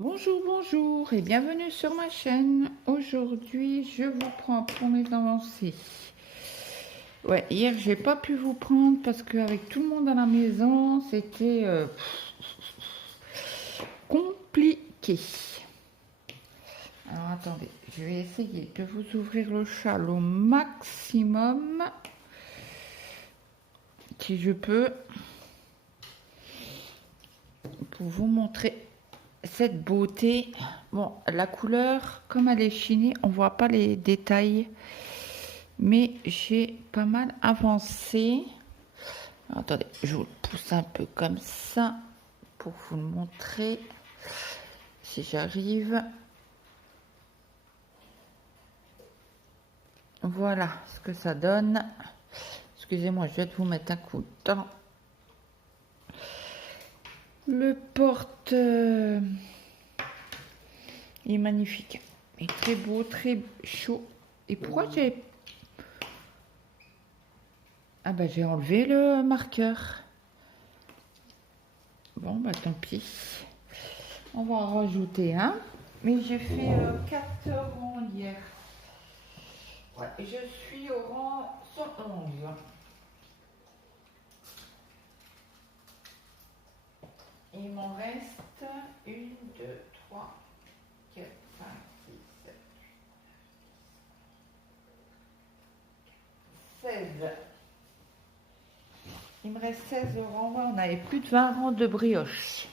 Bonjour, bonjour et bienvenue sur ma chaîne. Aujourd'hui, je vous prends pour mes avancées. Ouais, hier, j'ai pas pu vous prendre parce qu'avec tout le monde à la maison, c'était compliqué. Alors, attendez, je vais essayer de vous ouvrir le châle au maximum, si je peux, pour vous montrer cette beauté. Bon, la couleur, comme elle est chinée, on voit pas les détails, mais j'ai pas mal avancé. Alors, attendez, je vous le pousse un peu comme ça pour vous le montrer si j'arrive. Voilà ce que ça donne. Excusez-moi, je vais vous mettre un coup dans le porte. Il est magnifique. Il est très beau, très chaud. Et pourquoi j'ai... Ah bah j'ai enlevé le marqueur. Bon bah tant pis. On va en rajouter un. Mais j'ai fait 4 rangs hier. Ouais, je suis au rang 111. Il m'en reste 1, 2, 3, 4, 5, 6, 7, 16. Il me reste 16 rangs. On avait plus de 20 rangs de brioche.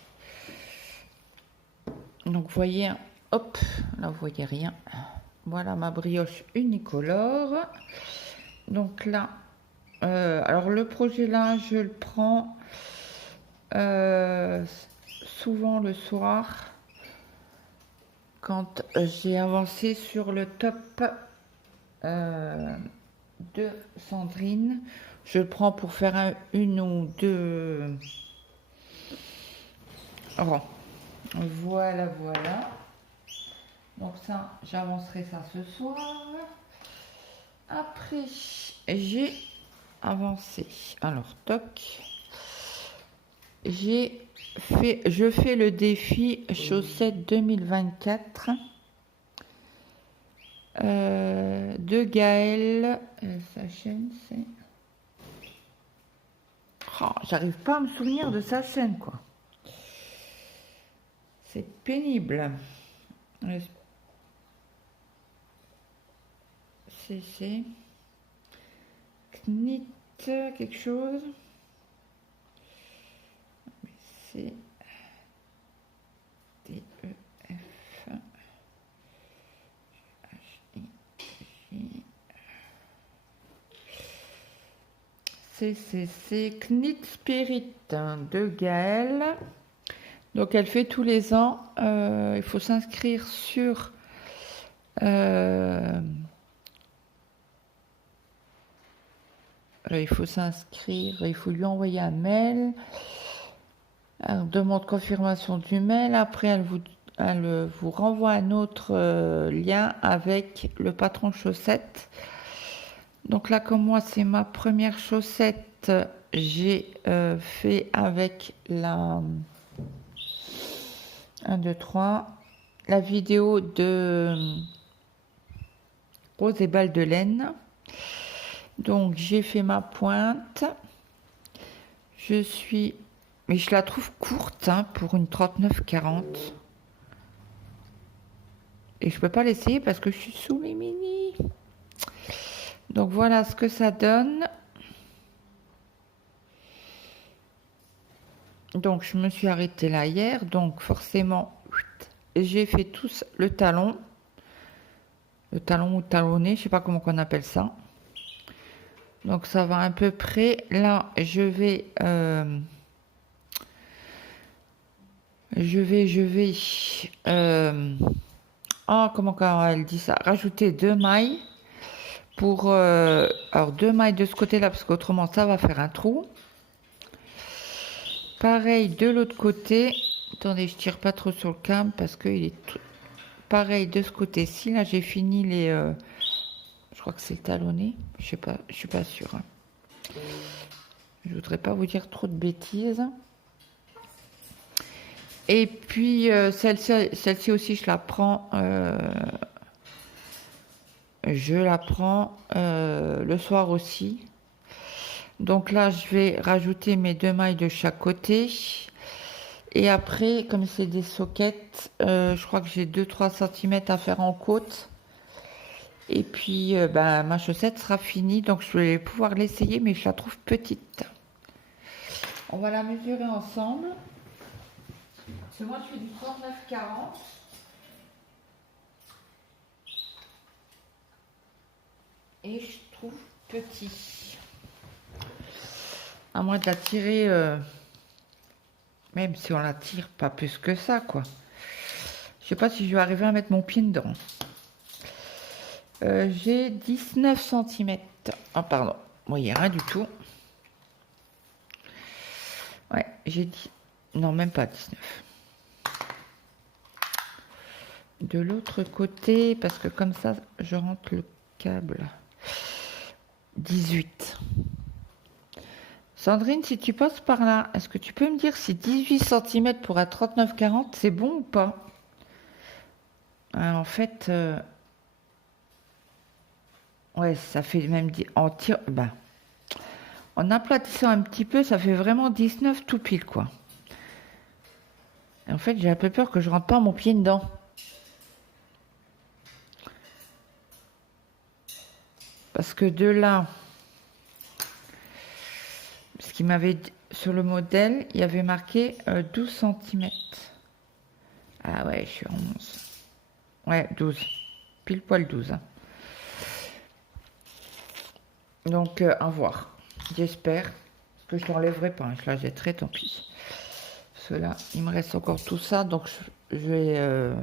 Donc vous voyez, hop, là vous voyez rien. Voilà ma brioche unicolore. Donc là, alors le projet là, je le prends souvent le soir quand j'ai avancé sur le top de Sandrine. Je le prends pour faire une ou deux rangs. Voilà, voilà. Donc ça, j'avancerai ça ce soir. Après, j'ai avancé. Alors, toc. Je fais le défi chaussettes 2024 de Gaëlle. Sa chaîne, c'est... Oh, j'arrive pas à me souvenir de sa chaîne, quoi. C'est pénible. C'est Knit quelque chose. C'est D-E-F H-I-J. C'est Knit Spirit de Gaëlle. Donc elle fait tous les ans. Il faut s'inscrire sur il faut lui envoyer un mail. Elle demande confirmation du mail. Après, elle vous renvoie un autre lien avec le patron chaussette. Donc là, comme moi, c'est ma première chaussette, j'ai fait avec la 1, 2, 3, la vidéo de Rose et Balles de laine. Donc j'ai fait ma pointe. Mais je la trouve courte pour une 39-40. Et je peux pas l'essayer parce que je suis sous les mini. Donc voilà ce que ça donne. Donc je me suis arrêtée là hier. Donc forcément, j'ai fait tous le talon. Le talon ou talonné, je sais pas comment on appelle ça. Donc ça va à peu près. Là, je vais comment elle dit ça, rajouter 2 mailles pour alors 2 mailles de ce côté là parce qu'autrement ça va faire un trou. Pareil de l'autre côté. Attendez, je tire pas trop sur le câble parce que il est pareil de ce côté-ci. Là j'ai fini les je crois que c'est le talonné, je sais pas, je suis pas sûre. Je voudrais pas vous dire trop de bêtises. Et puis celle-ci aussi, je la prends le soir aussi. Donc là, je vais rajouter mes 2 mailles de chaque côté. Et après, comme c'est des soquettes, je crois que j'ai 2-3 cm à faire en côte. Et puis, ma chaussette sera finie. Donc, je vais pouvoir l'essayer, mais je la trouve petite. On va la mesurer ensemble. Parce que moi, je fais du 39-40. Et je trouve petit. À moins de la tirer, même si on la tire pas plus que ça, quoi. Je sais pas si je vais arriver à mettre mon pied dedans. J'ai 19 cm. Ah, pardon. Moi, il n'y a rien du tout. Ouais, j'ai dit. Non, même pas 19. De l'autre côté, parce que comme ça, je rentre le câble. 18. Sandrine, si tu passes par là, est-ce que tu peux me dire si 18 cm pour un 39-40, c'est bon ou pas? En fait, ouais, ça fait même en aplatissant un petit peu, ça fait vraiment 19 tout pile, quoi. Et en fait, j'ai un peu peur que je rentre pas mon pied dedans. Parce que de là, ce qu'il m'avait dit sur le modèle, il y avait marqué 12 cm. Ah ouais, je suis en 11. Ouais, 12. Pile poil 12. Hein. Donc, à voir. J'espère que je ne l'enlèverai pas. Je la jetterai, tant pis. Parce que là, il me reste encore tout ça. Donc, je vais...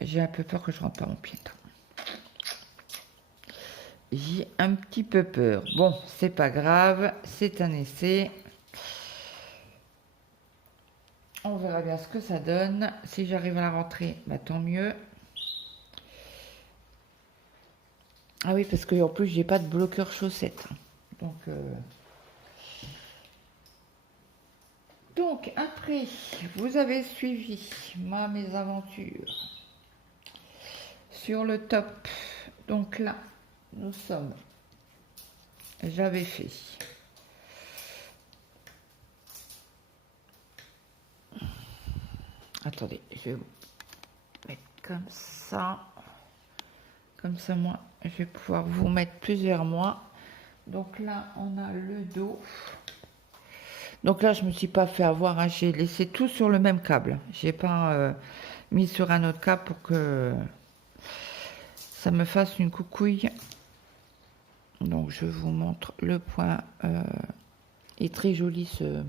j'ai un peu peur que je rentre pas mon pied dedans. J'ai un petit peu peur. Bon, c'est pas grave, c'est un essai. On verra bien ce que ça donne. Si j'arrive à la rentrer, bah, tant mieux. Ah oui, parce que en plus, j'ai pas de bloqueur chaussettes. Donc après, vous avez suivi mes aventures sur le top. Donc là, nous sommes. J'avais fait. Attendez, je vais vous mettre comme ça. Comme ça, moi, je vais pouvoir vous mettre plusieurs mois. Donc là, on a le dos. Donc là, je me suis pas fait avoir. Hein. J'ai laissé tout sur le même câble. J'ai pas mis sur un autre câble pour que ça me fasse une coucouille. Donc je vous montre le point. Il est très joli ce.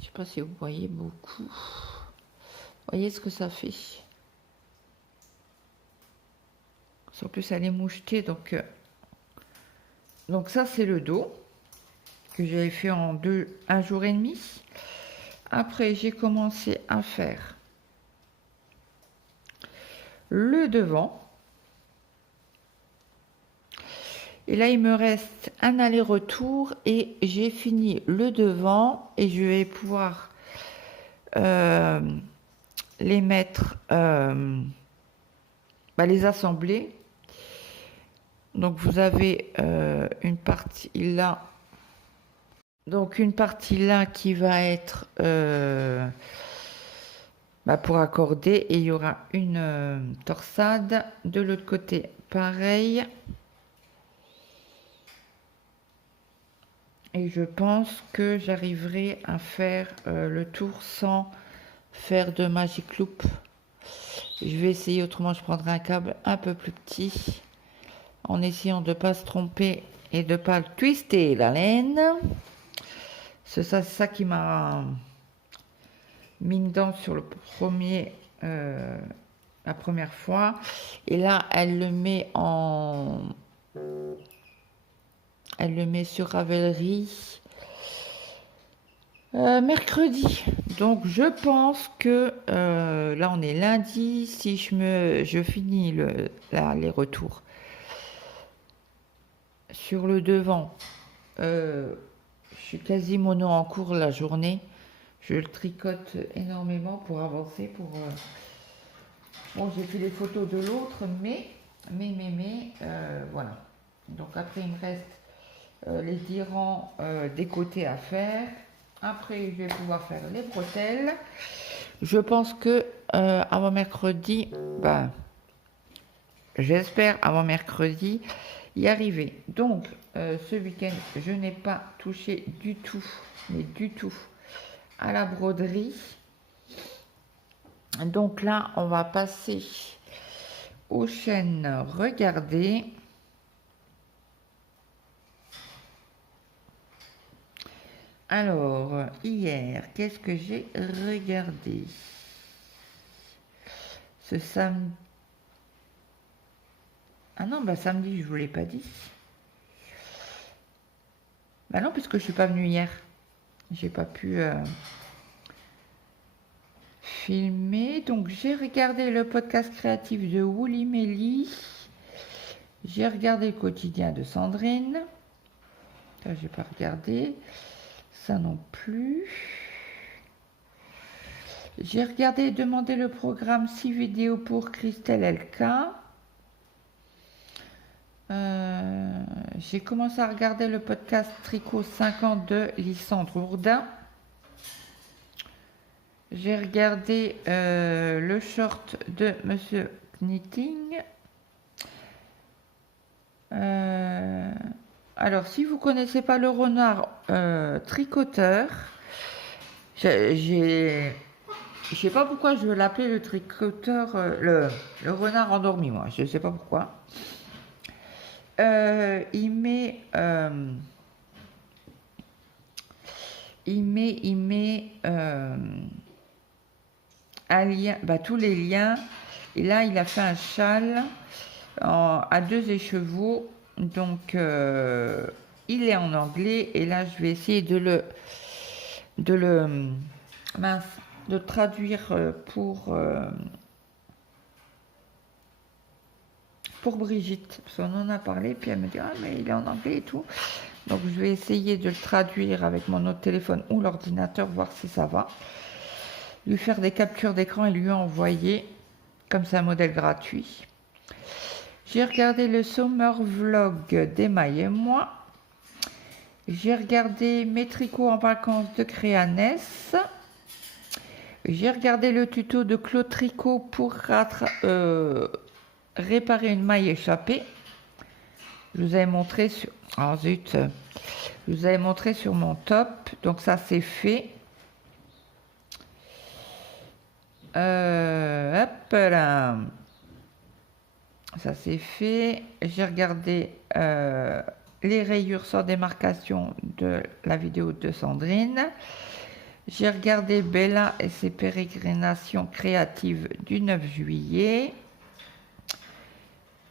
Je sais pas si vous voyez beaucoup. Voyez ce que ça fait. En plus, elle est mouchetée, donc ça c'est le dos que j'avais fait en un jour et demi. Après, j'ai commencé à faire le devant. Et là, il me reste un aller-retour et j'ai fini le devant et je vais pouvoir les mettre, les assembler. Donc, vous avez une partie là. Donc, une partie là qui va être pour accorder et il y aura une torsade. De l'autre côté, pareil. Et je pense que j'arriverai à faire le tour sans faire de magic loop. Je vais essayer, autrement je prendrai un câble un peu plus petit en essayant de ne pas se tromper et de ne pas le twister la laine. C'est ça qui m'a mis dedans sur le premier, la première fois. Et là, elle le met sur Ravelry mercredi. Donc je pense que là on est lundi. Si je finis les retours sur le devant, je suis quasi mono en cours la journée. Je le tricote énormément pour avancer. Bon, j'ai fait les photos de l'autre, mais voilà. Donc après, il me reste les 10 rangs des côtés à faire. Après, je vais pouvoir faire les bretelles. Je pense que avant mercredi, j'espère avant mercredi y arriver. Donc, ce week-end, je n'ai pas touché du tout, mais du tout, à la broderie. Donc là, on va passer aux chaînes regardez. Alors, hier, qu'est-ce que j'ai regardé ce samedi? Ah non, samedi, je vous l'ai pas dit. Non, puisque je suis pas venue hier. J'ai pas pu filmer. Donc, j'ai regardé le podcast créatif de Woolly Melly. J'ai regardé le quotidien de Sandrine. Ça, j'ai pas regardé. Ça non plus. J'ai regardé et demandé le programme 6 vidéos pour Christelle LK. J'ai commencé à regarder le podcast Tricot 50 de Lysandre Ourdin. J'ai regardé le short de Monsieur Knitting. Alors, si vous connaissez pas le renard tricoteur, je sais pas pourquoi je veux l'appeler le tricoteur, le renard endormi, moi. Je sais pas pourquoi. Il met un lien, tous les liens. Et là, il a fait un châle à 2 écheveaux. Donc, il est en anglais. Et là, je vais essayer de le traduire pour Brigitte. Parce qu'on en a parlé. Puis elle me dit, ah, mais il est en anglais et tout. Donc, je vais essayer de le traduire avec mon autre téléphone ou l'ordinateur, voir si ça va. Lui faire des captures d'écran et lui envoyer. Comme c'est un modèle gratuit. J'ai regardé le Summer Vlog d'Emma et moi. J'ai regardé mes tricots en vacances de Créanès. J'ai regardé le tuto de Claude Tricot pour réparer une maille échappée. Je vous avais montré sur... Oh zut. Je vous avais montré sur mon top. Donc ça c'est fait. Hop là. Ça c'est fait. J'ai regardé les rayures sans démarcation de la vidéo de Sandrine. J'ai regardé Bella et ses pérégrinations créatives du 9 juillet,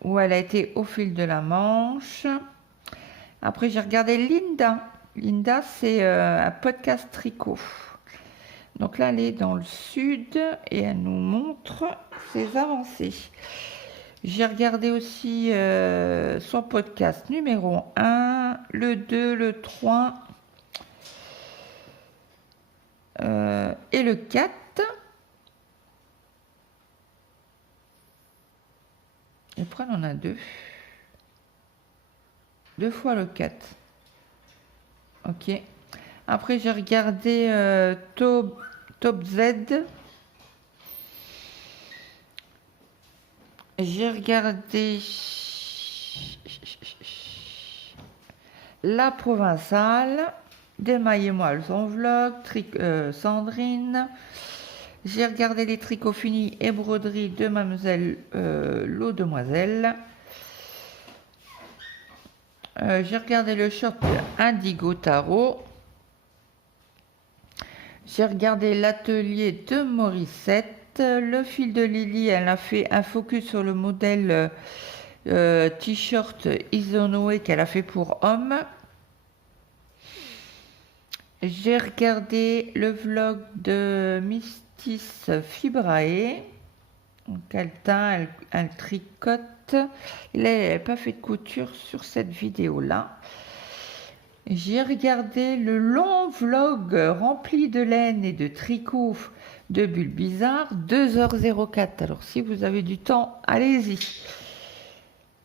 où elle a été au fil de la Manche. Après, j'ai regardé Linda. Linda, c'est un podcast tricot. Donc là, elle est dans le sud et elle nous montre ses avancées. J'ai regardé aussi son podcast numéro 1, le 2, le 3 et le 4. Et après, on en a 2. 2 fois le 4. Ok. Après, j'ai regardé Top Z. J'ai regardé La Provençale, Démaillez-moi son vlog, Sandrine. J'ai regardé les tricots finis et broderies de Mademoiselle L'Eau-Demoiselle. J'ai regardé le short Indigo Tarot. J'ai regardé l'atelier de Morissette. Le fil de Lily, elle a fait un focus sur le modèle t-shirt Isonoé qu'elle a fait pour hommes. J'ai regardé le vlog de Mystis Fibrae. Donc elle teint, elle tricote. Et là, elle n'a pas fait de couture sur cette vidéo-là. J'ai regardé le long vlog rempli de laine et de tricot de Bulles Bizarres, 2h04. Alors si vous avez du temps, allez-y.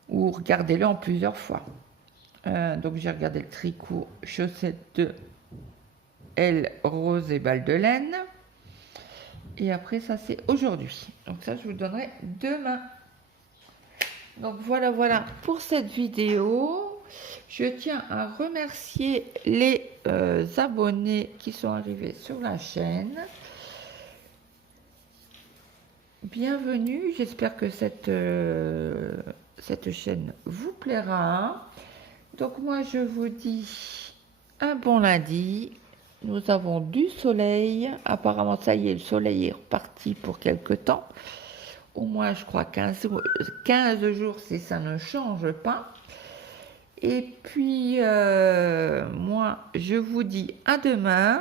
Ou regardez-le en plusieurs fois. Donc j'ai regardé le tricot chaussettes de L rose et balle de laine. Et après ça c'est aujourd'hui. Donc ça je vous donnerai demain. Donc voilà pour cette vidéo. Je tiens à remercier les abonnés qui sont arrivés sur la chaîne. Bienvenue, j'espère que cette chaîne vous plaira. Donc moi je vous dis un bon lundi. Nous avons du soleil. Apparemment ça y est, le soleil est reparti pour quelque temps. Au moins je crois 15 jours si ça ne change pas. Et puis moi je vous dis à demain.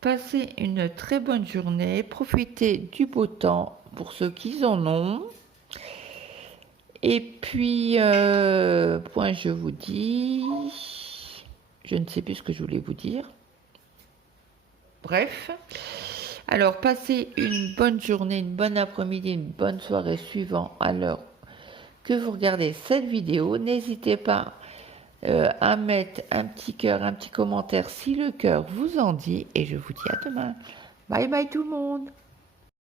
Passez une très bonne journée, profitez du beau temps pour ceux qui en ont. Et puis, je vous dis, je ne sais plus ce que je voulais vous dire. Bref, alors passez une bonne journée, une bonne après-midi, une bonne soirée suivant à l'heure que vous regardez cette vidéo. N'hésitez pas à mettre un petit cœur, un petit commentaire si le cœur vous en dit. Et je vous dis à demain. Bye bye tout le monde.